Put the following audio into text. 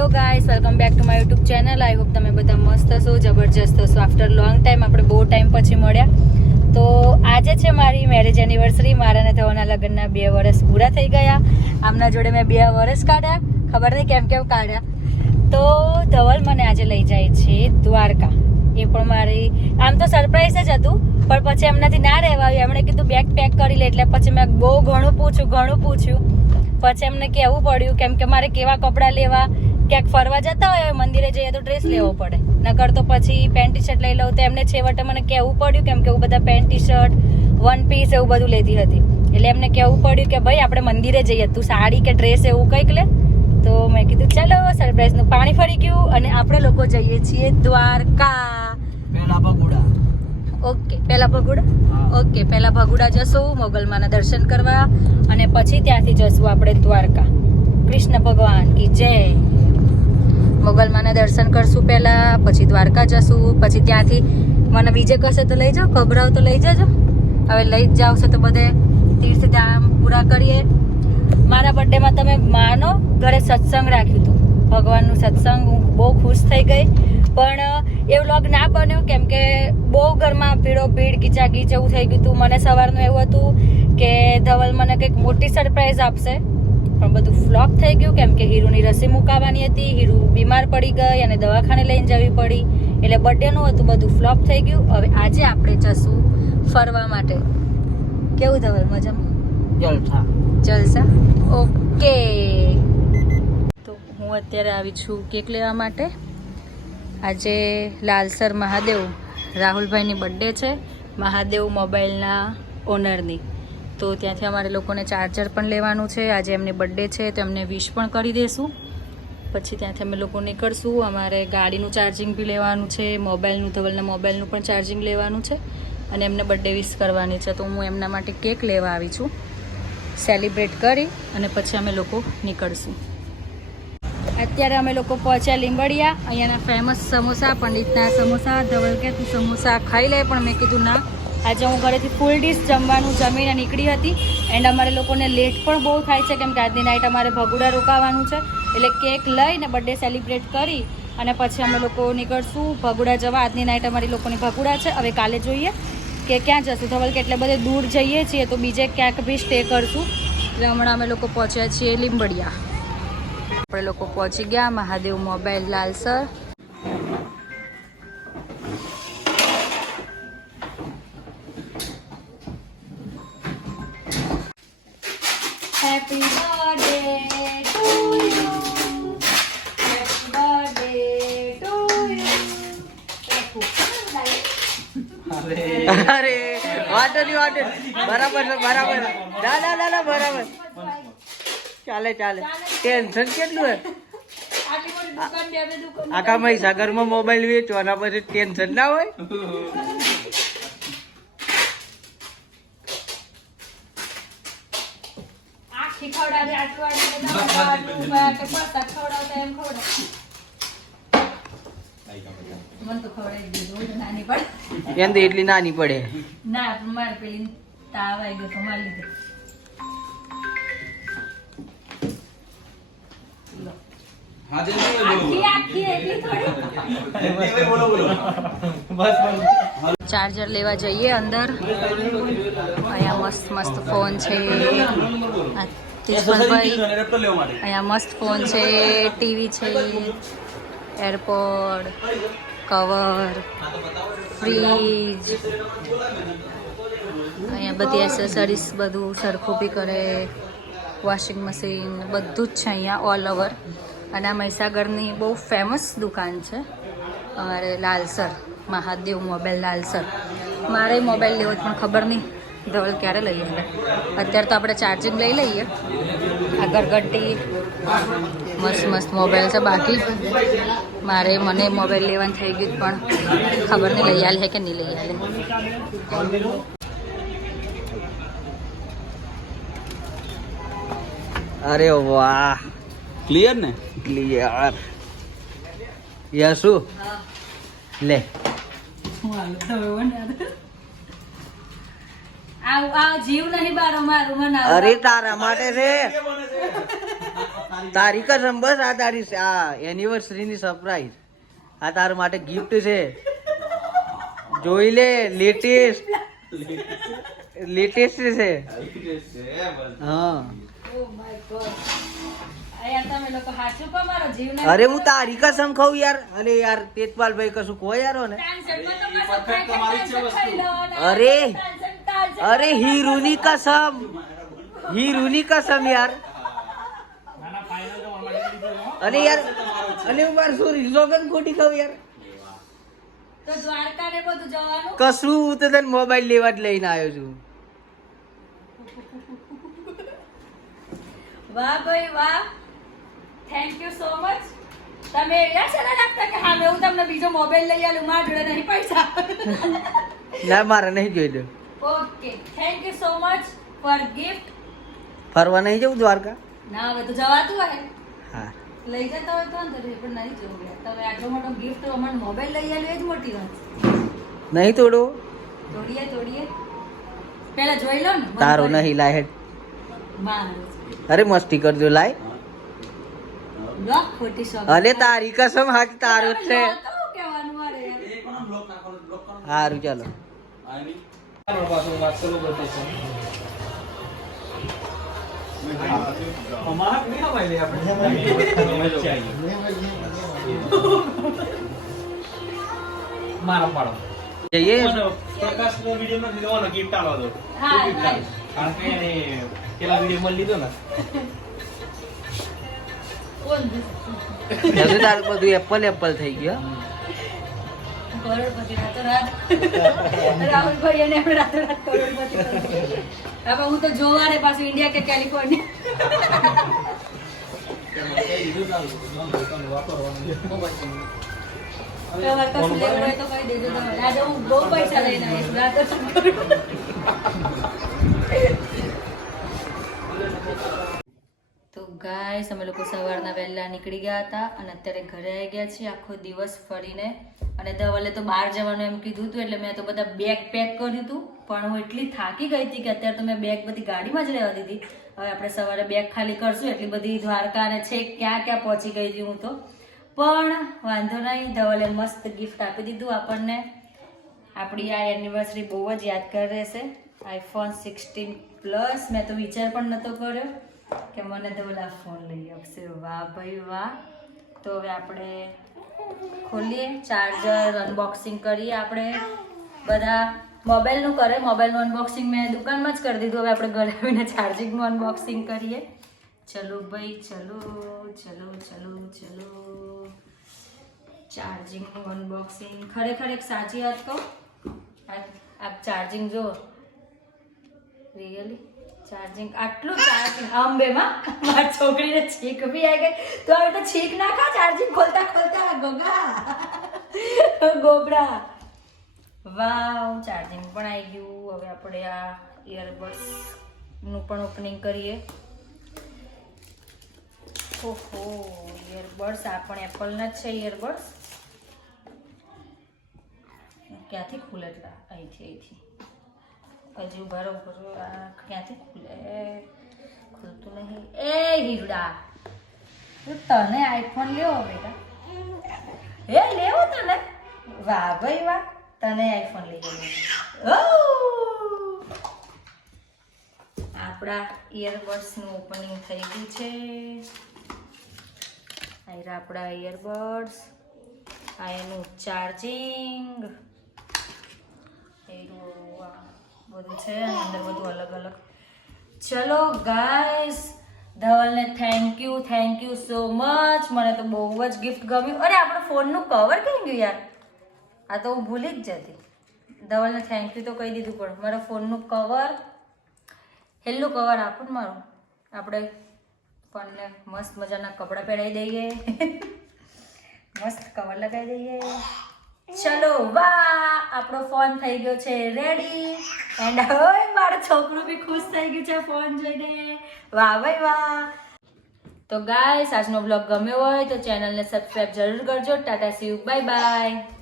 Hello guys, welcome back to my YouTube channel. I hope તમે બધા મસ્ત હશો, જબરજસ્ત હશો. આફ્ટર લોંગ ટાઈમ આપણે બહુ ટાઈમ પછી મળ્યા. તો આજે છે મારી મેરેજ એનિવર્સરી. મારાને થવાના લગ્નના 2 વર્ષ પૂરા થઈ ગયા. આમના જોડે મેં 2 વર્ષ કાઢ્યા, ખબર નહીં કેમ કેમ કાઢ્યા. તો ધવલ મને આજે લઈ જાય છે દ્વારકા. એ પણ મારી આમ તો સરપ્રાઈઝ જ હતું, પણ પછી એમનાથી ના રહેવાયું. એમણે કીધું બેગ પેક કરી લે, એટલે પછી મેં બહુ ઘણું પૂછ્યું. પછી એમને કહેવું પડ્યું, કેમ કે મારે કેવા કપડાં લેવા, ક્યાંક ફરવા જતા હોય મંદિરે જઈએ તો ડ્રેસ લેવો પડે, નકર તો પછી પેન્ટ ટી શર્ટ લઈ લઉં. તો એમને છેવટે મને કહેવું પડ્યું, કેમ કે હું બધા pant T shirt, one piece એવું બધું લેતી હતી. એટલે એમને કહેવું પડ્યું કે ભાઈ આપણે મંદિરે જઈએ, તું સાડી કે ડ્રેસ એવું કંઈક લે. તો મેં કીધું ચાલો સરપ્રાઈઝનું પાણી ફરી ગયું અને આપણે લોકો જઈએ છીએ દ્વારકા. પહેલા ભગુડા જશું મોગલમાના દર્શન કરવા, અને પછી ત્યાંથી જશું આપણે દ્વારકા. કૃષ્ણ ભગવાન કી જય. મોગલમાના દર્શન કરશું પહેલા, પછી દ્વારકા જશું. પછી ત્યાંથી મને બીજે કશે તો લઈ જાઓ, ખબરાવ તો લઈ જજો. હવે લઈ જ જાવ છો તો બધે તીર્થધામ પૂરા કરીએ. મારા બર્થડેમાં તમે માનો ઘરે સત્સંગ રાખ્યું હતું, ભગવાનનું સત્સંગ. હું બહુ ખુશ થઈ ગઈ, પણ એ વ્લોગ ના બન્યો કેમ કે બહુ ઘરમાં ભીડ કીચાકીચ એવું થઈ ગયું હતું. મને સવારનું એવું હતું કે ધવલ મને કંઈક મોટી સરપ્રાઈઝ આપશે, પણ બધું ફ્લોપ થઈ ગયું કેમ કે હીરુની રસી મુકાવવાની હતી. હીરુ બીમાર પડી ગઈ અને દવાખાને લઈને જવી પડી, એટલે બર્થડેનું હતું, બધું ફ્લોપ થઈ ગયું. હવે આજે આપણે જશું ફરવા માટે. કેવું ધવલ, મજામાં? જલસા. ઓકે, તો હું અત્યારે આવી છું કેક લેવા માટે. આજે લાલસર મહાદેવ રાહુલભાઈની બર્થડે છે, મહાદેવ મોબાઈલના ઓનરની. તો ત્યાંથી અમારે લોકોને ચાર્જર પણ લેવાનું છે. આજે એમની બર્થડે છે તો એમને વિશ પણ કરી દઈશું. પછી ત્યાંથી અમે લોકો નીકળશું. અમારે ગાડીનું ચાર્જિંગ બી લેવાનું છે, મોબાઈલનું, ધવલના મોબાઈલનું પણ ચાર્જિંગ લેવાનું છે, અને એમને બર્થડે વિશ કરવાની છે. તો હું એમના માટે કેક લેવા આવી છું. સેલિબ્રેટ કરી અને પછી અમે લોકો નીકળશું. અત્યારે અમે લોકો પહોંચ્યા લીંબડિયા. અહીંયાના ફેમસ સમોસા, પંડિતના સમોસા. ધવલ કે તું સમોસા ખાઈ લે, પણ મેં કીધું ના, આજે હું ઘરેથી ફૂલ ડીશ જમવાનું જમીને નીકળી હતી. એન્ડ અમારે લોકોને લેટ પણ બહુ થાય છે કેમ કે આજની નાઇટ અમારે ભગુડા રોકાવાનું છે. એટલે કેક લઈને બર્થડે સેલિબ્રેટ કરી અને પછી અમે લોકો નીકળશું ભગુડા જવા. આજની નાઇટ અમારી લોકોની ભગુડા છે. હવે કાલે જોઈએ કે ક્યાં જશું. ધવલ કે એટલે બધે દૂર જઈએ છીએ તો બીજે ક્યાંક બી સ્ટે કરશું. એટલે હમણાં અમે લોકો પહોંચ્યા છીએ લીંબડિયા. આપણે લોકો પહોંચી ગયા મહાદેવ મોબાઈલ લાલસર. Happy birthday to you, happy birthday to you. અરે વાટો બરાબર છે, બરાબર. ના બરાબર. ચાલે. ટેન્શન કેટલું હે? આખા મહીસાગરમાં મોબાઈલ વેચવાના, પછી ટેન્શન ના હોય. એમ તો એટલી નાની પડે ના, મારે પેલી તાવ આવી ગયો તો મારી લીધે. ચાર્જર લેવા જઈએ અંદર. અહીંયા મસ્ત ફોન છે. અહીંયા મસ્ત ફોન છે, ટીવી છે, એરપોડ, કવર, ફ્રીજ. અહીંયા બધી એસેસરીઝ બધું સરખું બી કરે, વોશિંગ મશીન બધું જ છે અહીંયા ઓલ ઓવર. અને આ મહીસાગરની બહુ ફેમસ દુકાન છે અમારે લાલસર, મહાદેવ મોબાઈલ લાલસર. મારે મોબાઈલ લેવો પણ ખબર નહીં ધવલ ક્યારે લઈએ. અત્યારે તો આપણે ચાર્જિંગ લઈ લઈએ. આ ઘરઘંટી મસ્ત મોબાઈલ છે. બાકી મને મોબાઈલ લેવાનું થઈ ગયું પણ ખબર નહીં લઈ આલે કે નહીં લઈ આલે. અરે વાહ, ક્લિયર ને? ક્લિયર. યસુ લે. આ જીવ નહીં બારો મારું મને. અરે તારા માટે છે. તારી કસમ બસ આ તારી આ એનિવર્સરી ની સરપ્રાઈઝ આ તારા માટે ગિફ્ટ છે જોઈ લે લેટેસ્ટ છે હા ઓ માય ગોડ આયા તમે લોકો હાચું કો મારો જીવ ને અરે હું તારી કસમ ખાઉં યાર અરે યાર તેજપાલભાઈ કશું કહો યાર ને અરે અરે હીરુની કસમ યાર અને યાર અને હું મારે શું રીઝોગન ખોટી ખાવ યાર તો દ્વારકા ને બધું જવાનું કશું હું તો તને મોબાઈલ લેવા જ લઈને આવ્યો છું વાહ ભાઈ વાહ થેન્ક યુ સો મચ તમે એવા છે ને લાગતા કે હા હું તમને બીજો મોબાઈલ લઈ આલું મારા જોડે નહીં પૈસા ના મારે નહીં જોઈ દો okay thank you so much for gift ફરવા નહીં જવું દ્વારકા ના હવે તો જવાતું હોય હા લઈ જતા હોય તો વાંધો નહીં પણ નહીં જવું યાર તમે આટલો મોટો ગિફ્ટ અમને મોબાઈલ લઈ આલ્યો એ જ મોટી વાત છે નહીં તોડો તોડીએ પહેલા જોઈ લો ને તારો નહીં લાય મારું અરે મસ્તી કરજો લાય લો ખોટી શોખ અને તારી કસમ હાથ તારો જ છે કહેવાનું મારે સારું ચાલો મારા પાડો જઈએ પ્રકાશનો વિડિયો નથી લેવાનો ગિફ્ટ આલો દો હા કારણ કે એને પેલા વિડિયો માં લીધો ને કોણ હજુ તારું બધું એપલ થઈ ગયું કરોડપતિ રાતોરાત રાહુલભાઈ અને આપણે રાતોરાત કરોડપતિ કરી દીધા. હવે હું તો જોવા રે પાછું ઇન્ડિયા કે કેલિફોર્નિયા તમારે કશું લેવું હોય તો કહી દેજો તમે આજે હું બહુ પૈસા લઈને આવીશ રાતોરાત તો ગાઈસ અમે લોકો સવારના વહેલા નીકળી ગયા હતા અને અત્યારે ઘરે આવી ગયા છીએ આખો દિવસ ફરીને અને ધવલે તો બહાર જવાનું એમ કીધું હતું એટલે મેં તો બધા બેગ પેક કર્યું હતું પણ હું એટલી થાકી ગઈ હતી કે અત્યારે તો મેં બેગ બધી ગાડીમાં જ રહેવા દીધી હવે આપણે સવારે બેગ ખાલી કરશું એટલી બધી દ્વારકા અને છે ક્યાં ક્યાં પહોંચી ગઈ હતી હું તો પણ વાંધો નહીં ધવલે મસ્ત ગિફ્ટ આપી દીધું આપણને આપણી આ એનિવર્સરી બહુ જ યાદગાર રહેશે iPhone 16 પ્લસ મેં તો વિચાર પણ નહોતો કર્યો કે મને તો ઓલા ફોન લઈ આપશે વાહ ભાઈ વાહ તો હવે આપણે ખોલીએ ચાર્જર અનબોક્સિંગ કરીએ આપણે બધા મોબાઈલનું કરે મોબાઈલનું અનબોક્સિંગ મેં દુકાનમાં જ કરી દીધું હવે આપણે ઘરે આવીને ચાર્જિંગનું અનબોક્સિંગ કરીએ ચલો ભાઈ ચલો ચલો ચલો ચલો ચાર્જિંગનું અનબોક્સિંગ ખરેખર એક સાચી વાત કહું આ ચાર્જિંગ જો રિયલી ચાર્જિંગ આટલું ચાર્જિંગ અંબેમાં મારી છોકરીને છીક બી આવી ગઈ તો હવે તો છીક ના ખા ચાર્જિંગ ખોલતા ખોલતા ગોગા ગોબરા વાવ ચાર્જિંગ પણ આવી ગયું હવે આપણે આ ઇયરબડ્સનું પણ ઓપનિંગ કરીએ ઓહો ઇયરબડ્સ આ પણ એપલના જ છે ઇયરબડ્સ ક્યાંથી ખુલે એટલા અહીંથી હજુ બરોબર ક્યાંથી ખુલે ખુલતું નહીં એ હીરડા તને આઈફોન લેવો બેટા હે લેવો તને વાહ ભાઈ વાહ તને આઈફોન લઈ ગયો આપણા ઇયરબડ્સનું ઓપનિંગ થઈ ગયું છે આ આપણા ઇયરબડ્સ આ એનું ચાર્જિંગ બધું છે અંદર બધું અલગ અલગ ચલો ગાઈસ ધવલને થેન્ક યુ સો મચ મને તો બહુ જ ગિફ્ટ ગમ્યું અરે આપણો ફોનનું કવર કઈ ગયું યાર આ તો હું ભૂલી જ જતી ધવલને થેન્ક યુ તો કહી દીધું પણ મારા ફોનનું કવર હેલ્લું કવર આપો ને મારું આપણે ફોનને મસ્ત મજાના કપડાં પહેરાવી દઈએ મસ્ત કવર લગાવી દઈએ ચલો વાહ આપણો ફોન થઈ ગયો છે રેડી એન્ડ હવે મારું છોકરું બી ખુશ થઈ ગયું છે ફોન જોઈને વાહ ભાઈ વાહ તો ગાઈસ આજનો બ્લોગ ગમ્યો હોય તો ચેનલને સબસ્ક્રાઇબ જરૂર કરજો Tata C you bye bye